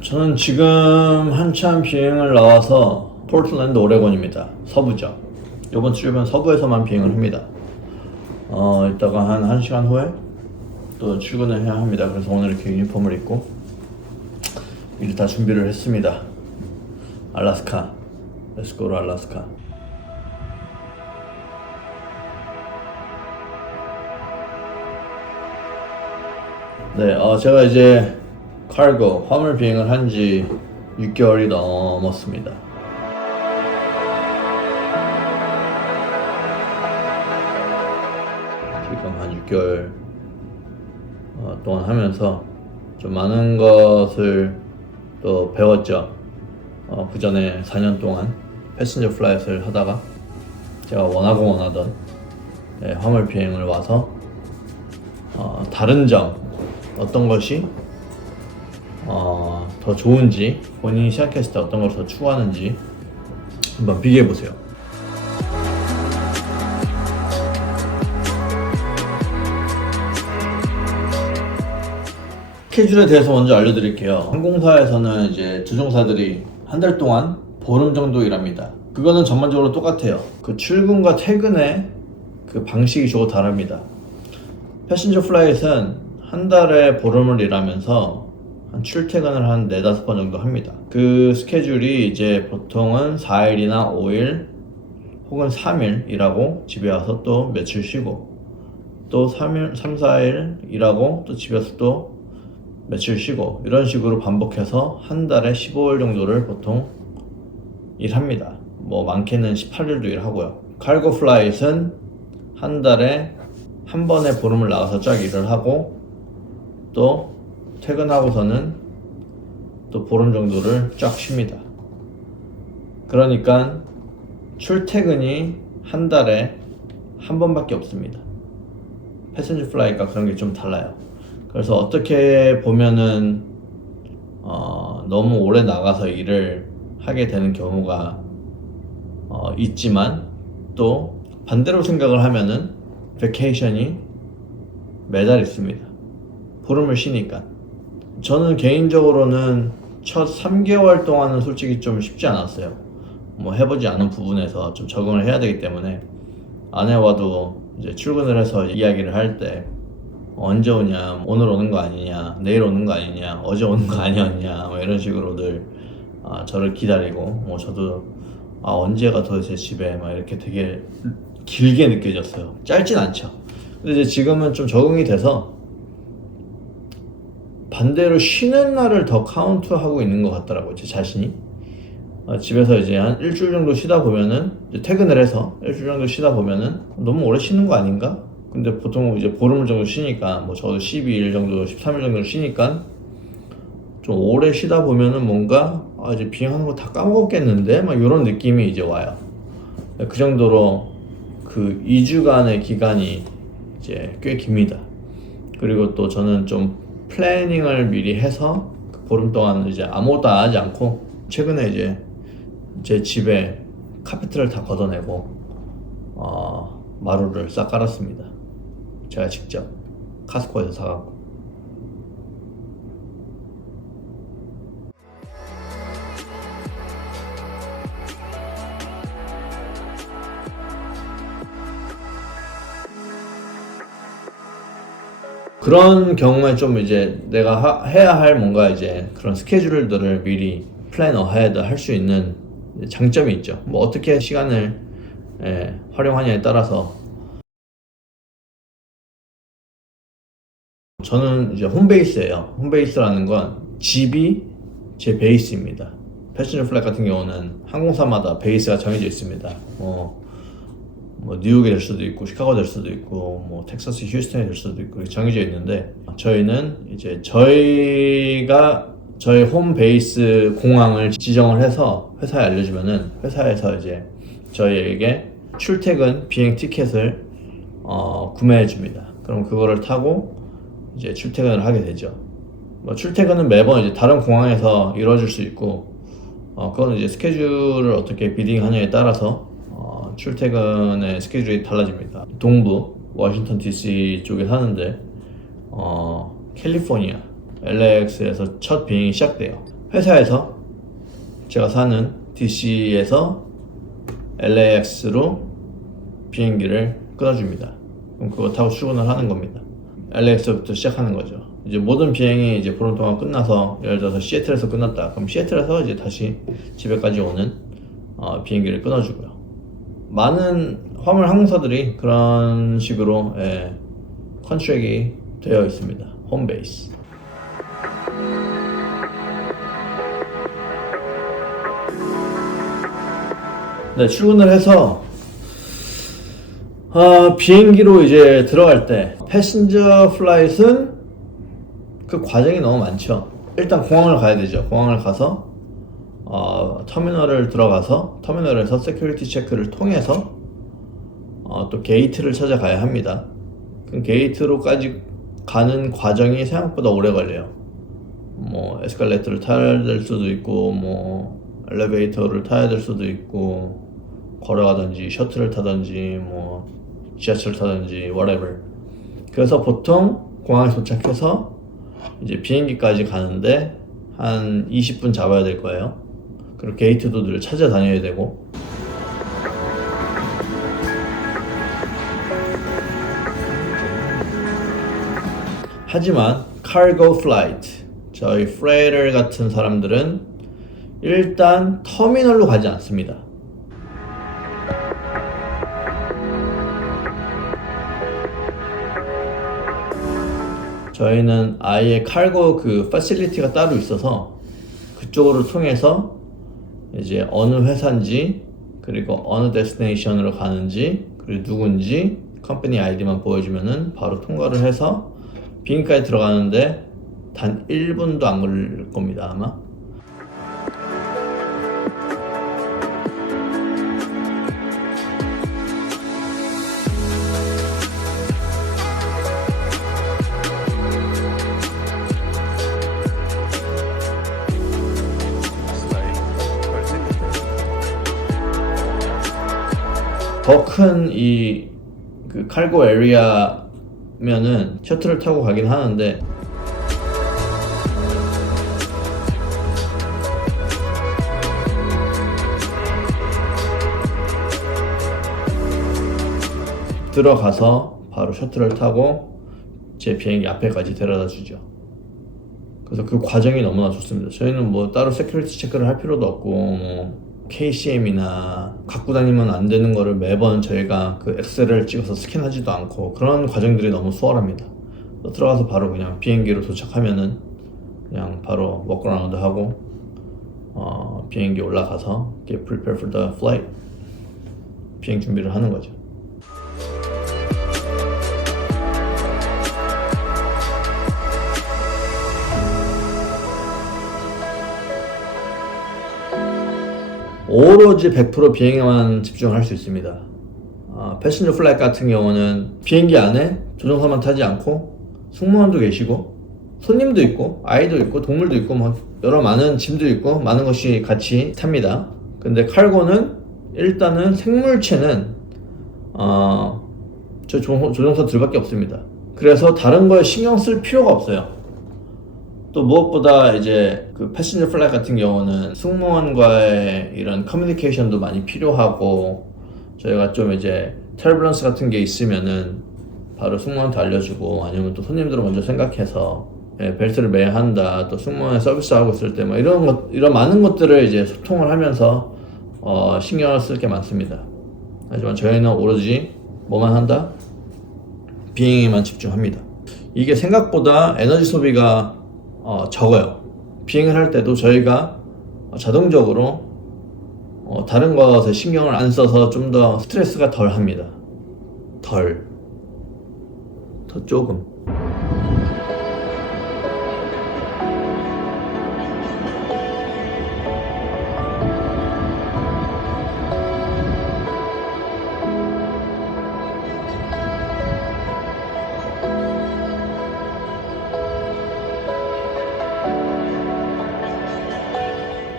저는 지금 한참 비행을 나와서 포틀랜드 오레곤입니다. 서부죠. 이번 주면 서부에서만 비행을 합니다. 이따가 한 1시간 후에 또 출근을 해야 합니다. 그래서 오늘 이렇게 유니폼을 입고 미리 다 준비를 했습니다. 알래스카. Let's go to 알래스카. 네, 제가 이제 카고, 화물 비행을 한 지 6개월이 넘었습니다. 지금 한 6개월 동안 하면서 좀 많은 것을 또 배웠죠. 그 전에 4년 동안 패신저 플라이트를 하다가 제가 원하던 화물 비행을 와서 다른 점, 어떤 것이 더 좋은지, 본인이 시작했을 때 어떤 걸 더 추구하는지 한번 비교해보세요. 스케줄에 대해서 먼저 알려드릴게요. 항공사에서는 이제 조종사들이 한 달 동안 보름 정도 일합니다. 그거는 전반적으로 똑같아요. 그 출근과 퇴근의 그 방식이 조금 다릅니다. 패신저 플라이트는 한 달에 보름을 일하면서 한 출퇴근을 한 4-5번 정도 합니다. 그 스케줄이 이제 보통은 4일이나 5일 혹은 3일 일하고 집에 와서 또 며칠 쉬고, 또 3-4일 일하고 또 집에 와서 또 며칠 쉬고, 이런 식으로 반복해서 한 달에 15일 정도를 보통 일합니다. 뭐 많게는 18일도 일하고요. 카고 플라이트는 한 달에 한 번에 보름을 나가서 쫙 일을 하고, 또 퇴근하고서는 또 보름 정도를 쫙 쉽니다. 그러니까 출퇴근이 한 달에 한 번밖에 없습니다. 패신저 플라이트가 그런 게 좀 달라요. 그래서 어떻게 보면은 너무 오래 나가서 일을 하게 되는 경우가 있지만, 또 반대로 생각을 하면은 베케이션이 매달 있습니다. 보름을 쉬니까. 저는 개인적으로는 첫 3개월 동안은 솔직히 좀 쉽지 않았어요. 뭐 해보지 않은 부분에서 좀 적응을 해야 되기 때문에, 아내와도 이제 출근을 해서 이야기를 할 때 언제 오냐, 오늘 오는 거 아니냐, 내일 오는 거 아니냐, 어제 오는 거 아니었냐, 뭐 이런 식으로 늘 저를 기다리고, 뭐 저도 언제가 도대체 집에, 막 이렇게 되게 길게 느껴졌어요. 짧진 않죠. 근데 이제 지금은 좀 적응이 돼서 반대로 쉬는 날을 더 카운트하고 있는 것 같더라고요, 제 자신이. 집에서 이제 한 일주일 정도 쉬다 보면은, 이제 퇴근을 해서 일주일 정도 쉬다 보면은 너무 오래 쉬는 거 아닌가? 근데 보통 이제 보름 정도 쉬니까, 뭐 저도 12일 정도, 13일 정도 쉬니까 좀 오래 쉬다 보면은 뭔가 이제 비행하는 거 다 까먹었겠는데? 막 이런 느낌이 이제 와요. 그 정도로 그 2주간의 기간이 이제 꽤 깁니다. 그리고 또 저는 좀 플래닝을 미리 해서 그 보름 동안 이제 아무것도 하지 않고, 최근에 이제 제 집에 카페트를 다 걷어내고 마루를 싹 깔았습니다. 제가 직접 카스코에서 사갖고. 그런 경우에 좀 이제 내가 해야 할 뭔가 이제 그런 스케줄들을 미리 플랜 어헤드 할 수 있는 장점이 있죠. 뭐 어떻게 시간을 활용하냐에 따라서. 저는 이제 홈베이스예요. 홈베이스라는 건 집이 제 베이스입니다. 패신저 플라이트 같은 경우는 항공사마다 베이스가 정해져 있습니다. 뭐 뉴욕이 될 수도 있고, 시카고 될 수도 있고, 뭐 텍사스 휴스턴이 될 수도 있고, 정해져 있는데, 저희는 이제 저희가 저희 홈 베이스 공항을 지정을 해서 회사에 알려주면은, 회사에서 이제 저희에게 출퇴근 비행 티켓을 구매해 줍니다. 그럼 그거를 타고 이제 출퇴근을 하게 되죠. 뭐 출퇴근은 매번 이제 다른 공항에서 이루어질 수 있고, 그거는 이제 스케줄을 어떻게 비딩하냐에 따라서 출퇴근의 스케줄이 달라집니다. 동부 워싱턴 DC 쪽에 사는데 캘리포니아 LAX에서 첫 비행이 시작돼요. 회사에서 제가 사는 DC에서 LAX로 비행기를 끊어줍니다. 그럼 그거 타고 출근을 하는 겁니다. LAX부터 시작하는 거죠. 이제 모든 비행이 이제 보름 동안 끝나서, 예를 들어서 시애틀에서 끝났다. 그럼 시애틀에서 이제 다시 집에까지 오는 비행기를 끊어주고요. 많은 화물 항공사들이 그런 식으로 컨트랙이 되어 있습니다. 홈베이스. 네, 출근을 해서 비행기로 이제 들어갈 때 패신저 플라잇은 그 과정이 너무 많죠. 일단 공항을 가야 되죠. 공항을 가서 터미널을 들어가서 터미널에서 세큐리티 체크를 통해서 또 게이트를 찾아가야 합니다. 그 게이트로까지 가는 과정이 생각보다 오래 걸려요. 뭐 에스컬레이터를 타야 될 수도 있고, 뭐 엘리베이터를 타야 될 수도 있고, 걸어가든지 셔틀을 타든지 뭐 지하철을 타든지 whatever. 그래서 보통 공항에 도착해서 이제 비행기까지 가는데 한 20분 잡아야 될 거예요. 그리고 게이트도 늘 찾아다녀야 되고. 하지만 cargo flight, 저희 freighter 같은 사람들은 일단 터미널로 가지 않습니다. 저희는 아예 칼고 그 파실리티가 따로 있어서 그쪽으로 통해서 이제 어느 회사인지, 그리고 어느 데스티네이션으로 가는지, 그리고 누군지 컴퍼니 아이디만 보여주면은 바로 통과를 해서 비행기까지 들어가는데 단 1분도 안 걸릴 겁니다, 아마. 더 큰 이 그 칼고 에리아면은 셔틀을 타고 가긴 하는데, 들어가서 바로 셔틀을 타고 제 비행기 앞에까지 데려다 주죠. 그래서 그 과정이 너무나 좋습니다. 저희는 뭐 따로 세큐리티 체크를 할 필요도 없고, 뭐 KCM이나 갖고 다니면 안 되는 거를 매번 저희가 그 엑셀을 찍어서 스캔하지도 않고, 그런 과정들이 너무 수월합니다. 들어가서 바로 그냥 비행기로 도착하면은 그냥 바로 워크어라운드 하고 비행기 올라가서 get prepared for the flight, 비행 준비를 하는 거죠. 오로지 100% 비행에만 집중할 수 있습니다. 패신저 플라이트 같은 경우는 비행기 안에 조종사만 타지 않고 승무원도 계시고 손님도 있고 아이도 있고 동물도 있고 막 여러 많은 짐도 있고 많은 것이 같이 탑니다. 근데 칼고는 일단은 생물체는 저 조종사들밖에 없습니다. 그래서 다른 거에 신경 쓸 필요가 없어요. 또 무엇보다 이제 그 패신저 플라이트 같은 경우는 승무원과의 이런 커뮤니케이션도 많이 필요하고, 저희가 좀 이제 터뷸런스 같은 게 있으면은 바로 승무원한테 알려주고, 아니면 또 손님들을 먼저 생각해서 벨트를 매야 한다, 또 승무원에 서비스하고 있을 때 뭐 이런 많은 것들을 이제 소통을 하면서 신경을 쓸 게 많습니다. 하지만 저희는 오로지 뭐만 한다? 비행에만 집중합니다. 이게 생각보다 에너지 소비가 적어요. 비행을 할 때도 저희가 자동적으로 다른 것에 신경을 안 써서 좀 더 스트레스가 덜 합니다. 더 조금.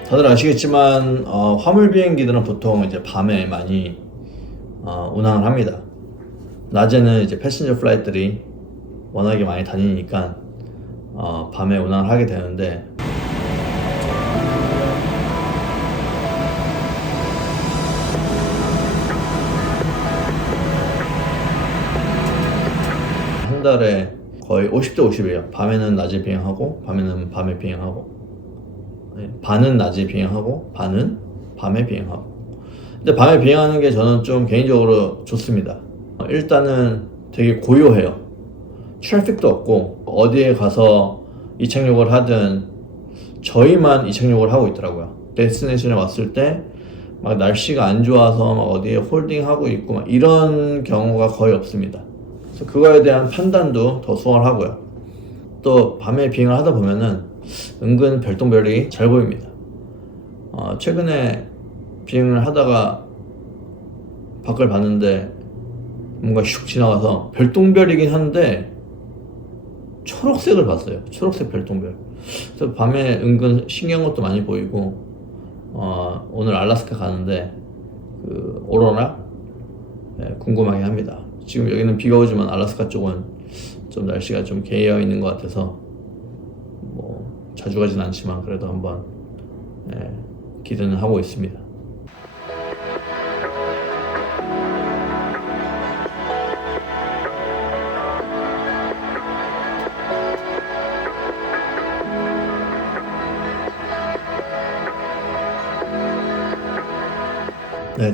다들 아시겠지만 화물 비행기들은 보통 이제 밤에 많이 운항을 합니다. 낮에는 이제 패신저 플라이트들이 워낙에 많이 다니니까 밤에 운항을 하게 되는데, 달에 거의 50대 50이에요. 밤에는 낮에 비행하고 밤에는 밤에 비행하고, 반은 낮에 비행하고 반은 밤에 비행하고. 근데 밤에 비행하는 게 저는 좀 개인적으로 좋습니다. 일단은 되게 고요해요. 트래픽도 없고 어디에 가서 이착륙을 하든 저희만 이착륙을 하고 있더라고요. 데스티네이션에 왔을 때 막 날씨가 안 좋아서 막 어디에 홀딩하고 있고 막 이런 경우가 거의 없습니다. 그래서 그거에 대한 판단도 더 수월하고요. 또 밤에 비행을 하다 보면은 은근 별똥별이 잘 보입니다. 최근에 비행을 하다가 밖을 봤는데 뭔가 슉 지나가서 별똥별이긴 한데 초록색을 봤어요. 초록색 별똥별. 그래서 밤에 은근 신기한 것도 많이 보이고, 오늘 알래스카 가는데 그 오로라 궁금하게 합니다. 지금 여기는 비가 오지만 알래스카 쪽은 좀 날씨가 좀 개여 있는 것 같아서 뭐 자주 가진 않지만 그래도 한번 기대는 하고 있습니다.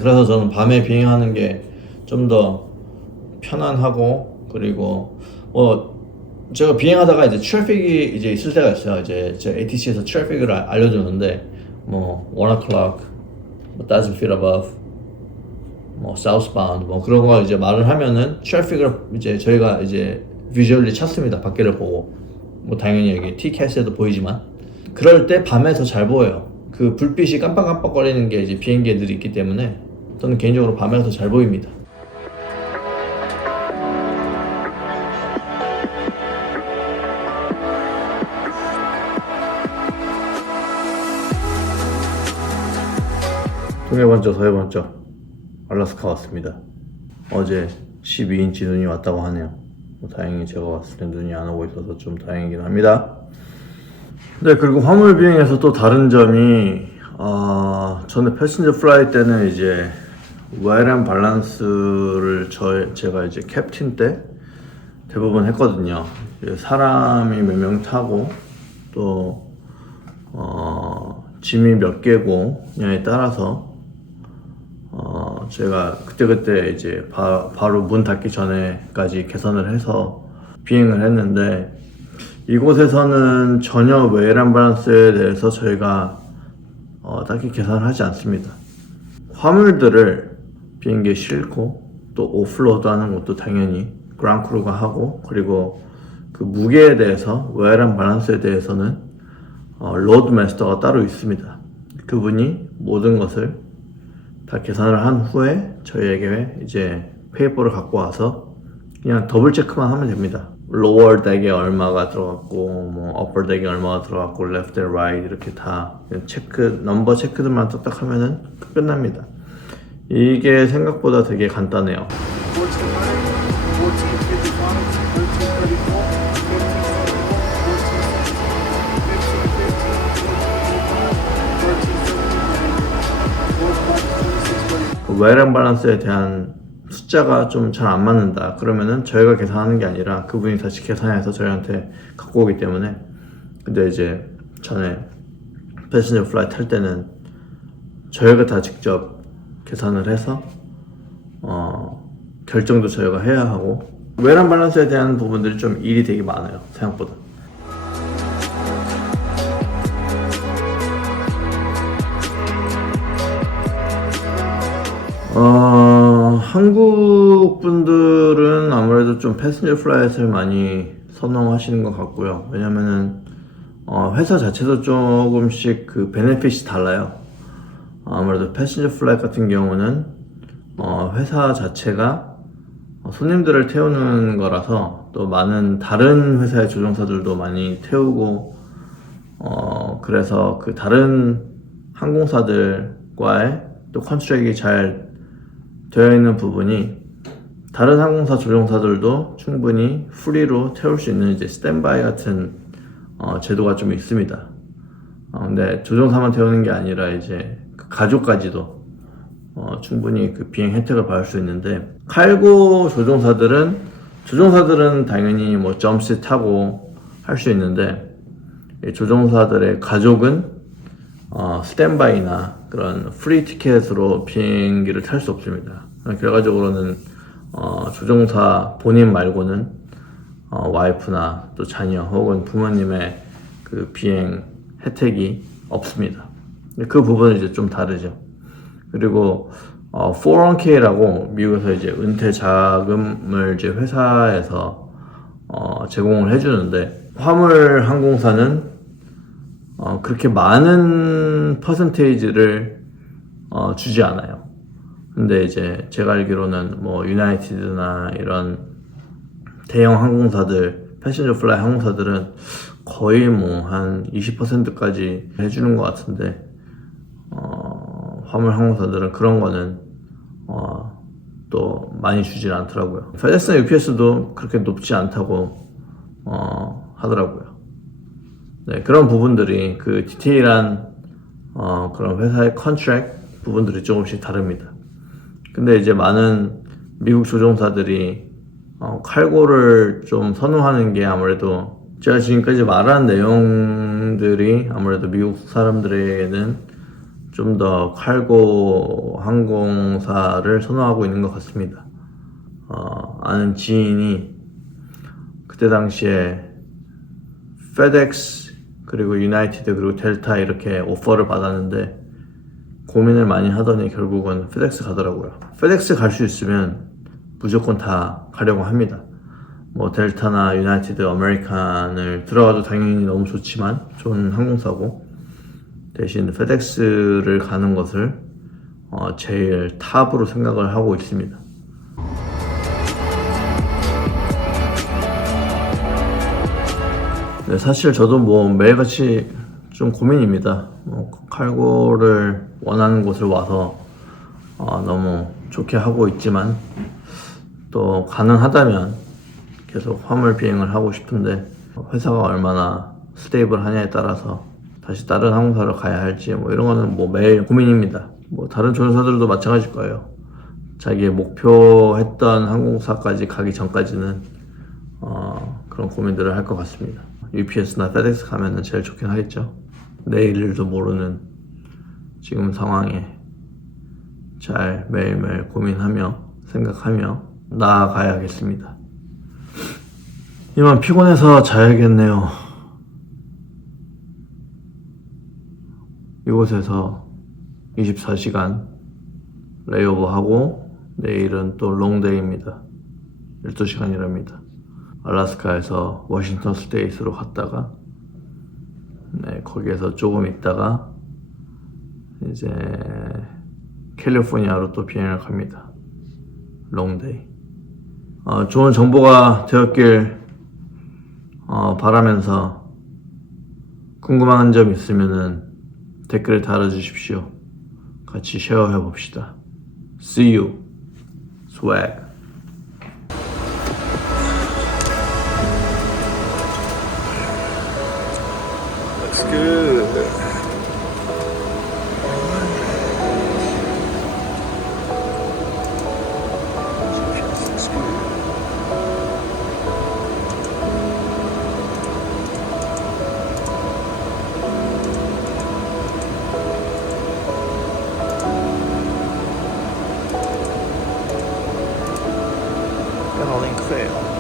그래서 저는 밤에 비행하는 게 좀 더 편안하고, 그리고 제가 비행하다가 이제 트래픽이 이제 있을 때가 있어요. 이제 제 ATC에서 트래픽을 알려주는데 뭐 1 o'clock, 뭐 1,000 feet above, 뭐 southbound, 뭐 그런 거 이제 말을 하면은 트래픽을 이제 저희가 이제 비주얼리 찾습니다. 밖에를 보고. 뭐 당연히 여기 Tcas에도 보이지만 그럴 때 밤에 더 잘 보여요. 그 불빛이 깜빡깜빡거리는 게 이제 비행기들이 있기 때문에 저는 개인적으로 밤에 더 잘 보입니다. 동해 번쩍 서해 번쩍 알래스카 왔습니다. 어제 12인치 눈이 왔다고 하네요. 다행히 제가 왔을 때 눈이 안 오고 있어서 좀 다행이긴 합니다. 네, 그리고 화물 비행에서 또 다른 점이 전에 패신저 플라이 때는 이제 웨이랑 밸런스를 제가 이제 캡틴 때 대부분 했거든요. 사람이 몇 명 타고 또 짐이 몇 개고냐에 따라서 제가 그때 이제 바로 문 닫기 전에까지 계산을 해서 비행을 했는데, 이곳에서는 전혀 웨이랑 밸런스에 대해서 저희가 딱히 계산을 하지 않습니다. 화물들을 비행기에 싣고 또 오프로드 하는 것도 당연히 그라운드 크루가 하고, 그리고 그 무게에 대해서 웨이랑 밸런스에 대해서는 로드 마스터가 따로 있습니다. 그분이 모든 것을 다 계산을 한 후에 저희에게 이제 페이퍼를 갖고 와서 그냥 더블 체크만 하면 됩니다. 로어 덱에 얼마가 들어갔고, 뭐 upper 덱에 얼마가 들어갔고, left and right 이렇게 다 넘버 체크들만 딱딱 하면은 끝납니다. 이게 생각보다 되게 간단해요. 웨이랑 밸런스에 대한 숫자가 좀 잘 안 맞는다 그러면은 저희가 계산하는 게 아니라 그분이 다시 계산해서 저희한테 갖고 오기 때문에. 근데 이제 전에 패신저 플라이 탈 때는 저희가 다 직접 계산을 해서 결정도 저희가 해야 하고, 웨이랑 밸런스에 대한 부분들이 좀 일이 되게 많아요, 생각보다. 한국 분들은 아무래도 좀 패신저 플라이트를 많이 선호하시는 것 같고요. 왜냐면은 회사 자체도 조금씩 그 베네핏이 달라요. 아무래도 패신저 플라이트 같은 경우는 회사 자체가 손님들을 태우는 거라서 또 많은 다른 회사의 조종사들도 많이 태우고, 그래서 그 다른 항공사들과의 또 컨트랙이 잘 되어 있는 부분이 다른 항공사 조종사들도 충분히 프리로 태울 수 있는 이제 스탠바이 같은 제도가 좀 있습니다. 근데 조종사만 태우는 게 아니라 이제 그 가족까지도 충분히 그 비행 혜택을 받을 수 있는데, 칼고 조종사들은 조종사들은 당연히 뭐 점프 타고 할 수 있는데 이 조종사들의 가족은 스탠바이나 그런 프리 티켓으로 비행기를 탈 수 없습니다. 결과적으로는 조종사 본인 말고는 와이프나 또 자녀 혹은 부모님의 그 비행 혜택이 없습니다. 그 부분은 이제 좀 다르죠. 그리고 401k라고 미국에서 이제 은퇴 자금을 이제 회사에서 제공을 해주는데 화물 항공사는 그렇게 많은 퍼센테이지를 주지 않아요. 근데 이제 제가 알기로는 뭐 유나이티드나 이런 대형 항공사들, 패신저 플라이 항공사들은 거의 뭐 한 20%까지 해주는 것 같은데 화물 항공사들은 그런 거는 또 많이 주진 않더라고요. FedEx나 UPS도 그렇게 높지 않다고 하더라고요. 네, 그런 부분들이 그 디테일한 그런 회사의 컨트랙 부분들이 조금씩 다릅니다. 근데 이제 많은 미국 조종사들이 칼고를 좀 선호하는 게 아무래도 제가 지금까지 말한 내용들이 아무래도 미국 사람들에게는 좀 더 칼고 항공사를 선호하고 있는 것 같습니다. 아는 지인이 그때 당시에 FedEx 그리고 유나이티드 그리고 델타 이렇게 오퍼를 받았는데 고민을 많이 하더니 결국은 FedEx 가더라고요. FedEx 갈 수 있으면 무조건 다 가려고 합니다. 뭐 델타나 유나이티드, 아메리칸을 들어가도 당연히 너무 좋지만 좋은 항공사고 대신 FedEx를 가는 것을 제일 탑으로 생각을 하고 있습니다. 네, 사실 저도 뭐 매일같이 좀 고민입니다. 칼고를 원하는 곳을 와서 너무 좋게 하고 있지만 또 가능하다면 계속 화물 비행을 하고 싶은데 회사가 얼마나 스테이블하냐에 따라서 다시 다른 항공사를 가야 할지 뭐 이런 거는 뭐 매일 고민입니다. 뭐 다른 조종사들도 마찬가지일 거예요. 자기의 목표했던 항공사까지 가기 전까지는 그런 고민들을 할 것 같습니다. UPS나 FedEx 가면은 제일 좋긴 하겠죠. 내일 일도 모르는 지금 상황에 잘 매일매일 고민하며 생각하며 나아가야겠습니다. 이만 피곤해서 자야겠네요. 이곳에서 24시간 레이오버하고 내일은 또 롱데이입니다. 12시간이랍니다. 알래스카에서 워싱턴 스테이트로 갔다가 거기에서 조금 있다가 이제 캘리포니아로 또 비행을 갑니다. 롱데이. 좋은 정보가 되었길 바라면서 궁금한 점 있으면은 댓글을 달아주십시오. 같이 쉐어해 봅시다. See you. Swag. Looks good. Got a link fail.